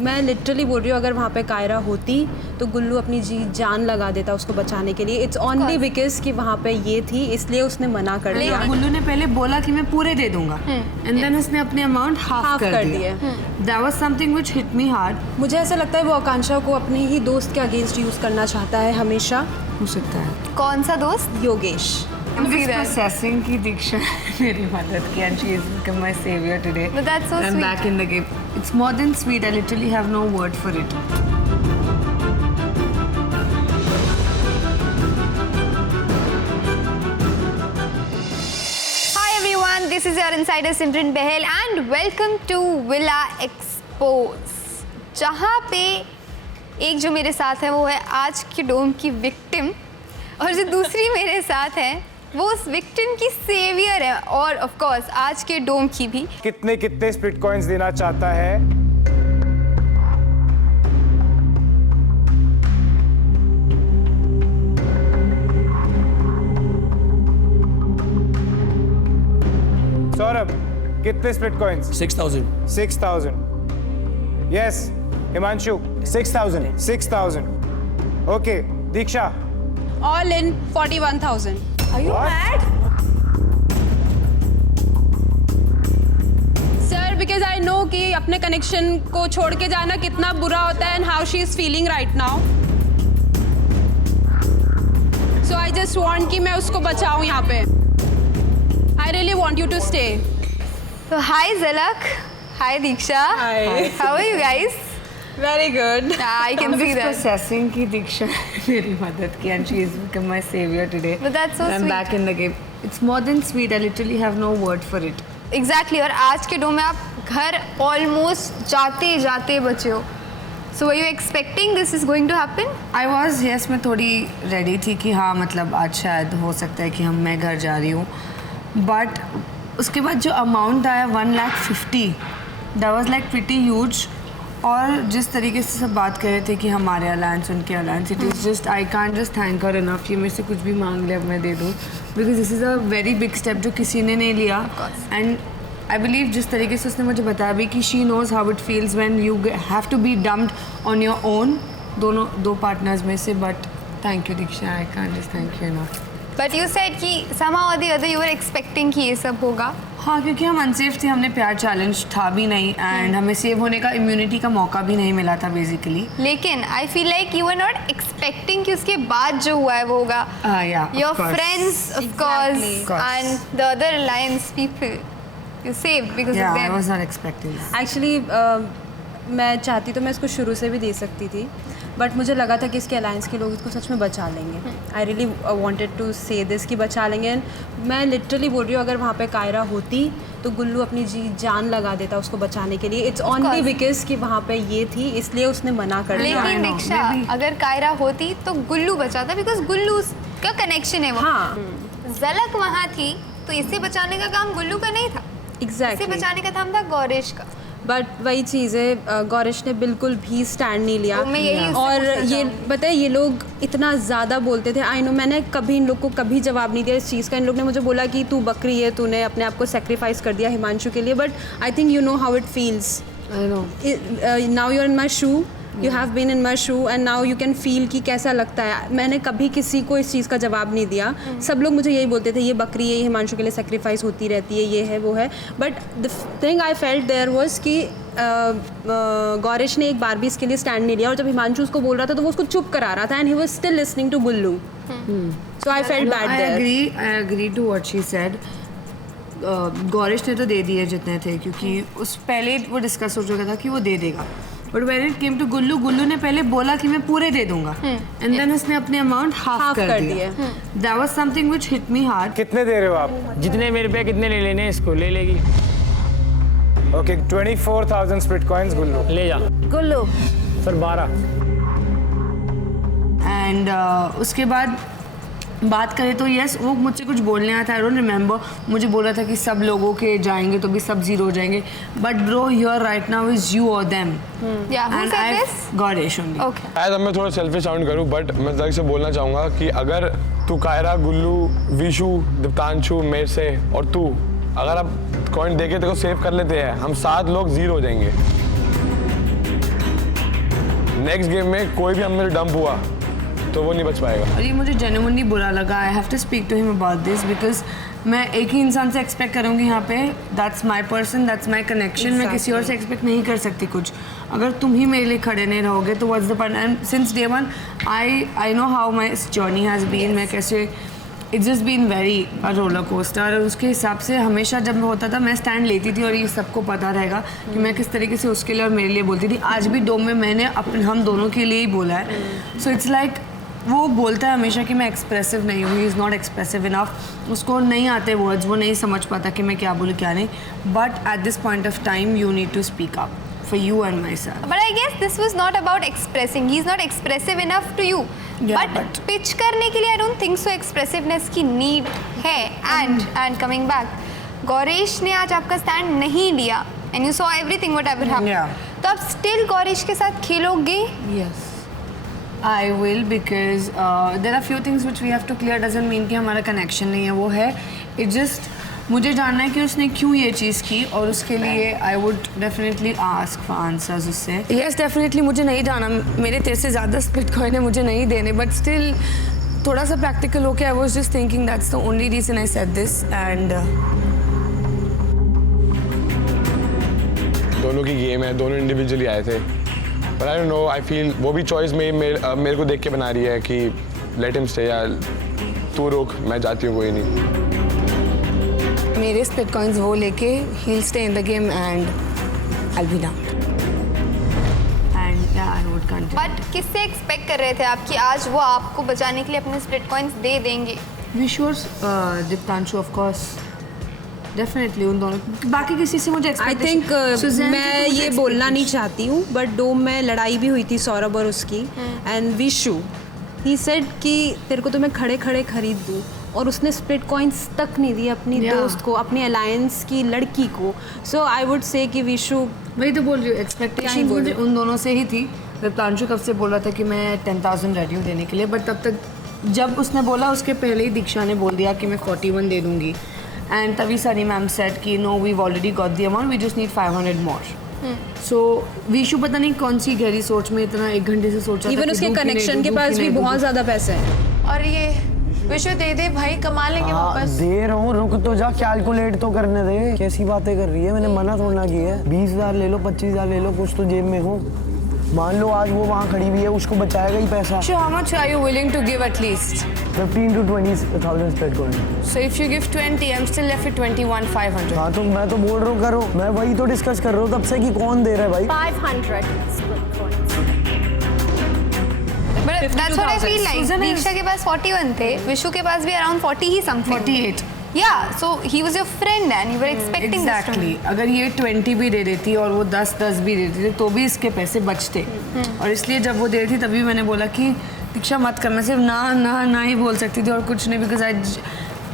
मैं लिटरली बोल रही हूँ, अगर वहाँ पे कायरा होती तो गुल्लू अपनी जी जान लगा देता उसको बचाने के लिए। इट्स ओनली बिकॉज कि वहाँ पे ये थी, इसलिए उसने मना कर दिया। गुल्लू ने पहले बोला कि मैं पूरे दे दूंगा, एंड देन उसने अपने अमाउंट हाफ कर दिया। That was something which hit me hard. मुझे ऐसा लगता है वो आकांक्षा को अपने ही दोस्त के अगेंस्ट यूज़ करना चाहता है हमेशा। हो सकता है। कौन सा दोस्त? योगेश। प्रोसेसिंग की दीक्षा मेरी मदद की, and she has become my savior today. But that's so I'm sweet. back in the game. It's more than sweet. I literally have no word for it. Hi everyone, this is your insider Simran Behel and welcome to Villa Expose. जहाँ पे एक जो मेरे साथ है वो है आज की डोम की विक्टिम, और जो दूसरी मेरे साथ है वो उस विक्टिम की सेवियर है, और ऑफ कोर्स आज के डोम की भी। कितने कितने स्प्लिट कॉइंस देना चाहता है? सौरभ, कितने split coins? 6,000. 6,000. Yes Himanshu 6,000. 6,000. Okay Diksha? All in 41,000. Are you What? mad? Sir because I know कि अपने कनेक्शन को छोड़ के जाना कितना बुरा होता है, and how she is feeling right now. So I just want कि मैं उसको बचाऊं यहाँ पे। I really want you to stay. So hi Zalak, hi Diksha. Hi. How are you guys? Very good. Yeah, I can see that. Processing की दीक्षा मेरी मदद की, and she has become my savior today. But that's so I'm sweet. back in the game. It's more than sweet. I literally have no word for it. Exactly. और आज के dough में आप घर ऑलमोस्ट जाते जाते बचे हो। So were you expecting this is going to happen? I was, yes, मैं थोड़ी रेडी थी कि हाँ मतलब आज शायद हो सकता है कि मैं घर जा रही हूँ, बट उसके बाद जो अमाउंट आया 1,50,000, that was like pretty huge. और जिस तरीके से सब बात कर रहे थे कि हमारे अलायंस उनके alliance, it is just I can't just thank her enough. ये मेरे से कुछ भी मांग ले अब मैं दे दूँ, because this is a very big step जो किसी ने नहीं लिया। एंड आई बिलीव जिस तरीके से उसने मुझे बताया भी कि she knows how it feels when you have to be dumped on your own, दो पार्टनर्स में से। But thank you Diksha, I can't just thank you enough. But you said कि somehow or the other you were expecting कि ये सब होगा। हाँ, क्योंकि हम अनसेफ थे, हमने प्यार चैलेंज था भी नहीं, एंड हमें सेव होने का इम्यूनिटी का मौका भी नहीं मिला था बेसिकली। लेकिन I feel like you were not expecting कि उसके बाद जो हुआ है वो होगा। Yeah, Your of course. friends, of Exactly. course, and the other alliance people you saved because Yeah, of I them. was not expecting that. Actually मैं चाहती तो मैं इसको शुरू से भी दे सकती थी, बट मुझे लगा था कि इसके अलायंस के लोग इसको सच में बचा लेंगे। आई रियली वांटेड टू से दिस कि बचा लेंगे। मैं लिटरली बोल रही हूँ, अगर वहाँ पे कायरा होती तो गुल्लू अपनी जी जान लगा देता उसको बचाने के लिए। इट्स ओनली बिकॉज कि वहाँ पे ये थी, इसलिए उसने मना कर दिया। लेकिन दीक्षा अगर कायरा होती तो गुल्लू बचाता, बिकॉज गुल्लू का कनेक्शन है वो। हाँ झलक वहाँ थी तो इसे बचाने का काम गुल्लू का नहीं था, इसे एग्जैक्टली। बचाने का काम था गौरेश का। बट वही चीज़ है, गौरेश ने बिल्कुल भी स्टैंड नहीं लिया। तो मैं यही उससे और पूछना ये चाहूंगी। पता है, ये लोग इतना ज़्यादा बोलते थे। आई नो, मैंने कभी इन लोग को कभी जवाब नहीं दिया इस चीज़ का। इन लोग ने मुझे बोला कि तू बकरी है, तूने अपने आप को सेक्रीफाइस कर दिया हिमांशु के लिए। But I think you know how it feels. I know. Now you are in my shoe, you have been in my shoe, and now you can feel कि कैसा लगता है। मैंने कभी किसी को इस चीज़ का जवाब नहीं दिया। सब लोग मुझे यही बोलते थे, ये बकरी है, ये हिमांशु के लिए सेक्रीफाइस होती रहती है, ये है वो है। But the thing I felt there was कि गौरेश ने एक बार भी इसके लिए स्टैंड नहीं लिया, और जब हिमांशु उसको बोल रहा था तो वो उसको चुप करा रहा था, and he was still listening to Gullu. So I felt bad there. I agree to what she said. Gauresh ने तो दे दिए जितने थे, क्योंकि उस पहले वो डिस्कस हो चुका था कि वो दे देगा। But when it came to Gullu, Gullu ने पहले बोला कि मैं पूरे दे दूंगा, एंड देन उसने अपने अमाउंट हाफ कर दिया। That was something which hit me hard. कितने दे रहे हो आप? जितने मेरे पे कितने ले लेने हैं, इसको ले लेगी। ओके 24,000 स्प्लिट कॉइंस गुल्लू। ले जा गुल्लू सर 12। एंड उसके बाद बात करें तो यस, वो मुझसे कुछ बोलने आया था, आई डोंट रिमेंबर। मुझे बोला था कि सब लोगों के जाएंगे तो भी सब जीरो हो जाएंगे, but bro here right now is you और them, Yeah, who and said I this? Gauresh only. Okay. शायद अब मैं थोड़ा सेल्फिश साउंड करूँ, बट मैं जल्द से बोलना चाहूँगा कि अगर तू कायरा, गुल्लू, विशु, दीप्तांशु, मेरे से और तू अगर आप कॉइन देके तेरे को सेव कर लेते हैं, हम 7 लोग जीरो हो जाएंगे। नेक्स्ट गेम में कोई भी हम में डंप हुआ तो वो नहीं बच पाएगा। और ये मुझे जेन्युइनली बुरा लगा। I have to speak to him about this because मैं एक ही इंसान से एक्सपेक्ट करूँगी यहाँ पे, that's my person, that's my connection. मैं किसी और से एक्सपेक्ट नहीं कर सकती कुछ। अगर तुम ही मेरे लिए खड़े नहीं रहोगे तो what's the point. And since day one I know how my journey has been. मैं कैसे it's just been very a roller coaster. और उसके हिसाब से हमेशा जब होता था मैं स्टैंड लेती थी और ये सबको पता रहेगा कि मैं किस तरीके से उसके लिए और मेरे लिए बोलती थी। आज भी डोम में मैंने हम दोनों के लिए ही बोला है। सो इट्स लाइक वो बोलता है हमेशा कि मैं एक्सप्रेसिव नहीं हूँ, he is not expressive enough. उसको नहीं आते वर्ड्स, वो नहीं समझ पाता कि मैं क्या बोलूँ क्या नहीं। But at this point of time you need to speak up for you and myself. But I guess this was not about expressing. He's not expressive enough to you. Yeah, but pitch करने के लिए I don't think so expressiveness की need है. And coming back, Gauresh ने आज आपका stand नहीं लिया and you saw everything whatever happened. Yeah. तो आप still गौरेश के साथ खेलोगे? Yes. I will because there are few things which we have to clear. Doesn't mean कि हमारा connection नहीं है, वो है. It just मुझे जानना है कि उसने क्यों ये चीज़ की और उसके लिए I would definitely ask for answers उससे। यस डेफिनेटली मुझे नहीं जाना, मेरे तेरे से ज़्यादा स्प्लिट कॉइन है, मुझे नहीं देने। बट स्टिल थोड़ा सा प्रैक्टिकल होके I was just thinking that's the only reason I said this. And दोनों की गेम है, दोनों इंडिविजुअली आए थे। पर I don't know, I feel वो भी चॉइस मेरे को देख के बना रही है कि लेट हिम स्टे, या तू रुक, मैं जाती हूँ, कोई नहीं। मेरे स्प्लिट कॉइन्स वो लेके he'll stay in the game and I'll be down. And yeah, I would continue. But किससे एक्सपेक्ट कर रहे थे आप कि आज वो आपको बचाने के लिए अपने स्प्लिट कॉइन्स दे देंगे? विश्वास दीप्तांशु ऑफ कोर्स डेफिनेटली उन दोनों। बाकी किसी से मुझे आई थिंक मैं ये बोलना नहीं चाहती हूँ बट डोम में लड़ाई भी हुई थी सौरभ और उसकी। एंड विशु ही सेड कि तेरे को तो मैं खड़े खड़े खरीद दूँ, और उसने स्प्लिट कॉइन्स तक नहीं दी अपनी दोस्त को, अपनी अलायंस की लड़की को। सो आई वुड से कि विशु, वही तो बोल रही हूँ, एक्सपेक्टेशन मुझे उन दोनों से ही थी। दीप्तांशु कब से बोल रहा था कि मैं 10,000 रेडी हूँ देने के लिए, बट तब तक जब उसने बोला उसके पहले ही दीक्षा ने बोल दिया कि मैं 41 दे दूँगी। एंड तभी सनी मैम सेड कि no we already got the amount, we just need 500 more. So Vishu पता नहीं कौन सी गहरी सोच में इतना 1 घंटे से सोचा। इवन उसके कनेक्शन के पास भी बहुत ज़्यादा पैसे हैं। और ये विशु दे दे भाई, कमा लेंगे वापस। दे रहा हूँ, रुक तो जा, कैलकुलेट तो करने दे। कैसी बातें कर रही है, मैंने मना थोड़ा की है। 20,000 ले लो, 25,000 ले लो, कुछ तो जेब में हो। मान लो आज वो वहाँ खड़ी हुई है, उसको बचाएगा ही पैसा। So how much are you willing to give at least? 15 to 20,000 split coin. So if you give 20, I'm still left with 21,500. हाँ तो मैं तो बोल रहा हूँ करो, मैं वही तो डिस्कस कर रहा हूँ तब से कि कौन दे रहा है भाई। 500 split coins. But that's what I feel like. दीक्षा के पास 41 थे, विशु के पास भी around 40 he something. 48. Yeah, so he was your friend and you were expecting this from Exactly. अगर ये 20 भी दे देती और वो 10 भी दे देती तो भी इसके पैसे बचते। और इसलिए जब वो दे रही थी तभी मैंने बोला कि दीक्षा मत करना, सिर्फ ना ही बोल सकती थी और कुछ नहीं। बिकॉज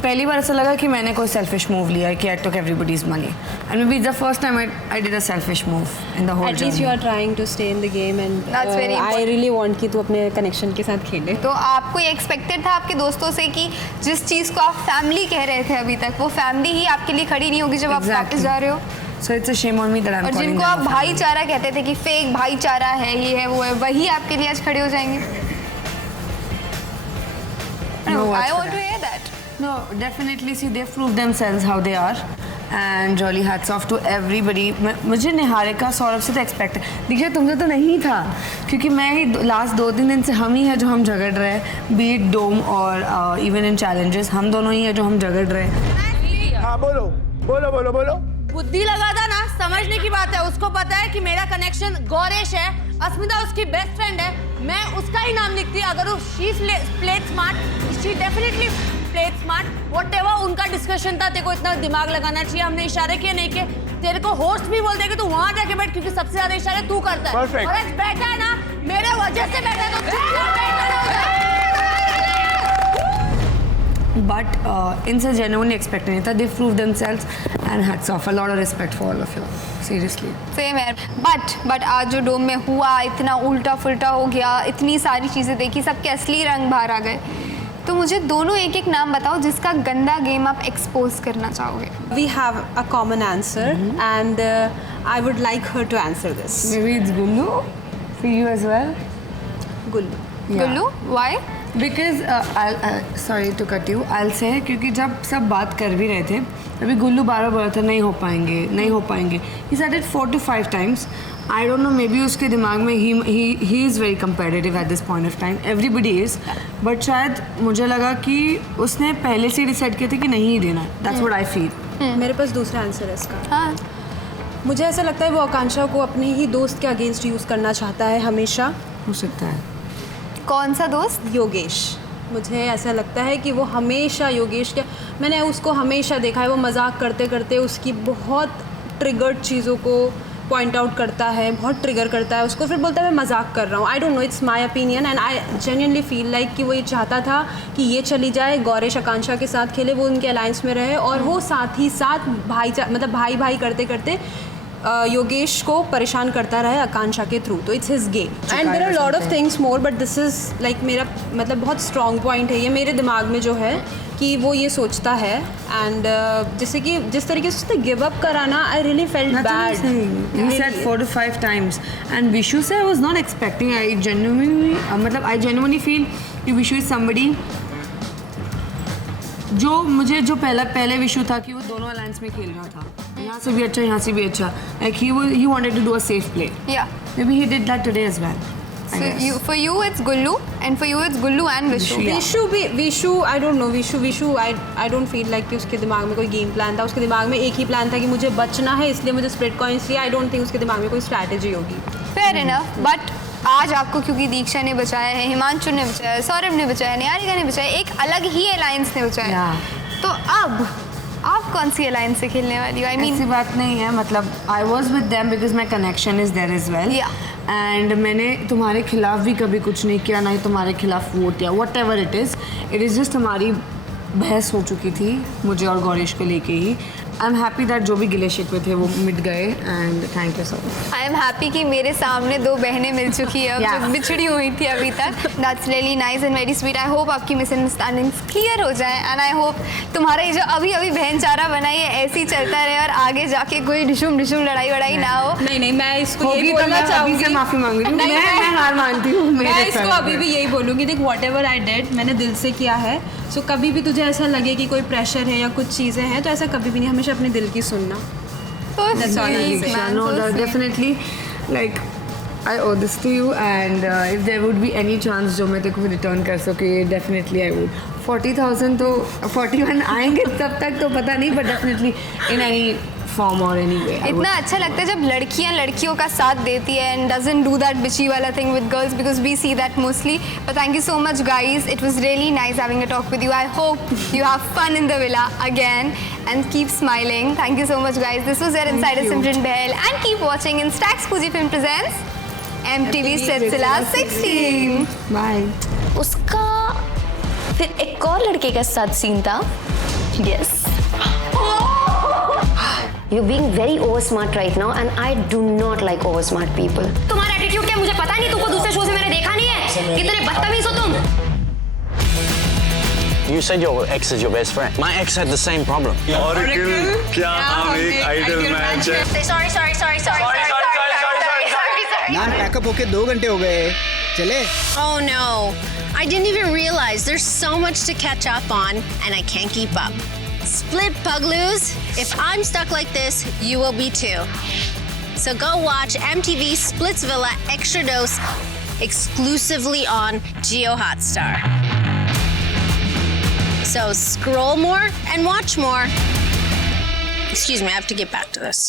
पहली बार ऐसा लगा कि मैंने कोई सेल्फिश मूव लिया है कि I took everybody's money and maybe the first time I did a selfish move in the whole at least you are trying to stay in the game and That's very I important. Really want कि तू अपने connection के साथ खेले। तो आपको ये expected था आपके दोस्तों से कि जिस चीज़ को आप फैमिली कह रहे थे अभी तक, वो फैमिली ही आपके लिए खड़ी नहीं होगी जब आप वापस जा रहे हो। So it's a shame on me that I am और जिनको आप भाईचारा कहते थे कि फेक भाईचारा है, ये है वो है, वही आपके लिए आज खड़े हो जाएंगे। No, I what's want to that? hear that. No, definitely. See, they've proved themselves how they are, and really hats off to everybody. मुझे निहारिका सौरभ से तो एक्सपेक्ट है, दीक्षा तुमसे तो नहीं था, क्योंकि मैं ही लास्ट 2-3 दिन से हम ही है जो हम झगड़ रहे हैं, बी इट डोम और इवन इन चैलेंजेस, हम दोनों ही है जो हम झगड़ रहे हैं। हाँ बोलो बोलो बोलो बोलो। बुद्धि लगा था ना, समझने की बात है। उसको पता है कि मेरा कनेक्शन गौरेश है, अस्मिता उसकी बेस्ट फ्रेंड है, मैं उसका ही नाम लिखती। अगर she played smart, she definitely played smart. Whatever उनका डिस्कशन था, तेरे को इतना दिमाग लगाना चाहिए। हमने इशारे किए नहीं किए, तेरे को होस्ट भी बोल देगा तू वहां जाके बैठ, क्योंकि सबसे ज्यादा इशारे तू करता है। Perfect. और आज बैठा है ना, मेरे वजह से बैठा है, तो चुपचाप बैठा रहो। But इनसे genuinely expect नहीं था. They proved themselves and hats off. A lot of respect for all of you. Seriously. Same है। बट आज जो डोम में हुआ, इतना उल्टा फुल्टा हो गया, इतनी सारी चीज़ें देखी, सबके असली रंग बाहर आ गए। तो मुझे दोनों एक एक नाम बताओ जिसका गंदा गेम आप एक्सपोज करना चाहोगे। We have a common answer and I would like her to answer this. Maybe it's Gullu. For you as well? Gullu. Gullu, why? Because sorry to cut you, I'll say क्योंकि जब सब बात कर भी रहे थे तभी गुल्लू बार बोला था नहीं हो पाएंगे. He said it 4 to 5 times. I don't know, maybe उसके दिमाग में he is very competitive at this point of time. Everybody is. But शायद मुझे लगा कि उसने पहले से डिसाइड किया था कि नहीं ही देना. That's what I feel. मेरे पास दूसरा आंसर है इसका. हाँ. मुझे ऐसा लगता है वो आकांक्षा को अपने ही दोस्त के अगेंस्ट यूज़ करना चाहता है हमेशा. हो सकता है. कौन सा दोस्त? योगेश. मुझे ऐसा लगता है कि वो हमेशा योगेश के, मैंने उसको हमेशा देखा है वो मजाक करते करते उसकी बहुत ट्रिगर्ड चीज़ों को पॉइंट आउट करता है, बहुत ट्रिगर करता है उसको, फिर बोलता है मैं मजाक कर रहा हूँ. I don't know, it's my opinion and I genuinely feel like कि वो ये चाहता था कि ये चली जाए, गौरेश आकांक्षा के साथ खेले, वो उनके अलायंस में रहे और वो साथ ही साथ भाई करते करते योगेश को परेशान करता रहा है आकांक्षा के थ्रू. तो it's his game and there are lot of things more, but this is like मेरा मतलब बहुत स्ट्रॉन्ग पॉइंट है ये मेरे दिमाग में जो है कि वो ये सोचता है. एंड जैसे कि जिस तरीके से उसने गिव अप करा ना, I really felt bad. He said 4 to 5 times and Vishu sir was not expecting. I genuinely feel कि Vishu is somebody जो पहले विशु था कि वो दोनों अलायंस में खेल रहा था, यहाँ से भी अच्छा यहाँ से भी अच्छा. Like he wanted to do a safe play. Yeah. Maybe he did that today as well. So for you it's Gullu and for you it's Gullu and Vishu. Vishu I don't know. Vishu I don't feel like कि उसके दिमाग में कोई game plan था. उसके दिमाग में एक ही प्लान था कि मुझे बचना है, इसलिए मुझे स्प्लिट कॉइन्स चाहिए. आई डोंट थिंक उसके दिमाग में कोई स्ट्रैटेजी होगी. Fair enough, but आज आपको क्योंकि दीक्षा ने बचाया है, हिमांशु ने बचाया है, सौरभ ने बचाया है, निहारिका ने बचाया है, एक अलग ही अलायंस ने बचाया है. तो अब आप कौन सी अलायंस से खेलने वाली हो? आई मीन ऐसी बात नहीं है, मतलब I was with them because my connection is there as well. And मैंने तुम्हारे खिलाफ भी कभी कुछ नहीं किया, ना ही तुम्हारे खिलाफ वोट किया. What ever it is just हमारी बहस हो चुकी थी मुझे और गौरेश को लेके ही. आई एम हैप्पी दैट जो भी गिले शिकवे थे वो मिट गए and thank you so much. I am happy कि मेरे सामने 2 बहनें मिल चुकी है जो बिछड़ी हुई थी अभी तक. That's really nice and very sweet. I hope आपकी मिसअंडरस्टैंडिंग्स क्लियर हो जाए एंड आई होप तुम्हारा ये जो अभी बहन चारा बनाई है ऐसे ही चलता रहे और आगे जाके कोई डिशुम लड़ाई वड़ाई ना हो. नहीं मैं इसको यही बोलना चाहूँगी. माफ़ी मांग रही हूँ. मैं हार मानती हूँ. मैं इसको अभी भी यही बोलूँगी, देख वॉट एवर आई डेड मैंने दिल से किया है. सो कभी भी तुझे ऐसा लगे कि कोई प्रेशर है या कुछ चीज़ें हैं तो ऐसा कभी भी नहीं, हमेशा अपने दिल की सुनना. That's all I say. No, definitely. Like I owe this to you, and if there would be any chance जो मैं तेरे को return कर सके, definitely I would. 40,000 तो 41 आएंगे तब तक तो पता नहीं, but definitely in any form or any way. इतना अच्छा लगता है जब लड़कियां लड़कियों का साथ देती है and doesn't do that bitchy वाला thing with girls because we see that mostly. But thank you so much guys. It was really nice having a talk with you. I hope you have fun in the villa again and keep smiling. Thank you so much guys. This was your Insider Simran Bahel and keep watching Instax Fujifilm presents MTV Silsila 16. Bye. उसका फिर एक और लड़के के साथ scene था. Yes. You're being very over smart right now and I do not like over smart people. तुम्हारा attitude क्या मुझे पता नहीं. तुमको दूसरे शो से मैंने देखा नहीं है. कितने बदतमीज हो तुम. You said your ex is your best friend. My ex had the same problem. Oracle, क्या हम एक आइडल मैच है? Sorry. यार पैकअप होके 2 घंटे हो गए. चले? Oh no, I didn't even realize there's so much to catch up on and I can't keep up. Split Pugloos, if I'm stuck like this, you will be too. So go watch MTV Splits Villa Extra Dose exclusively on Geo Hotstar. So scroll more and watch more. Excuse me, I have to get back to this.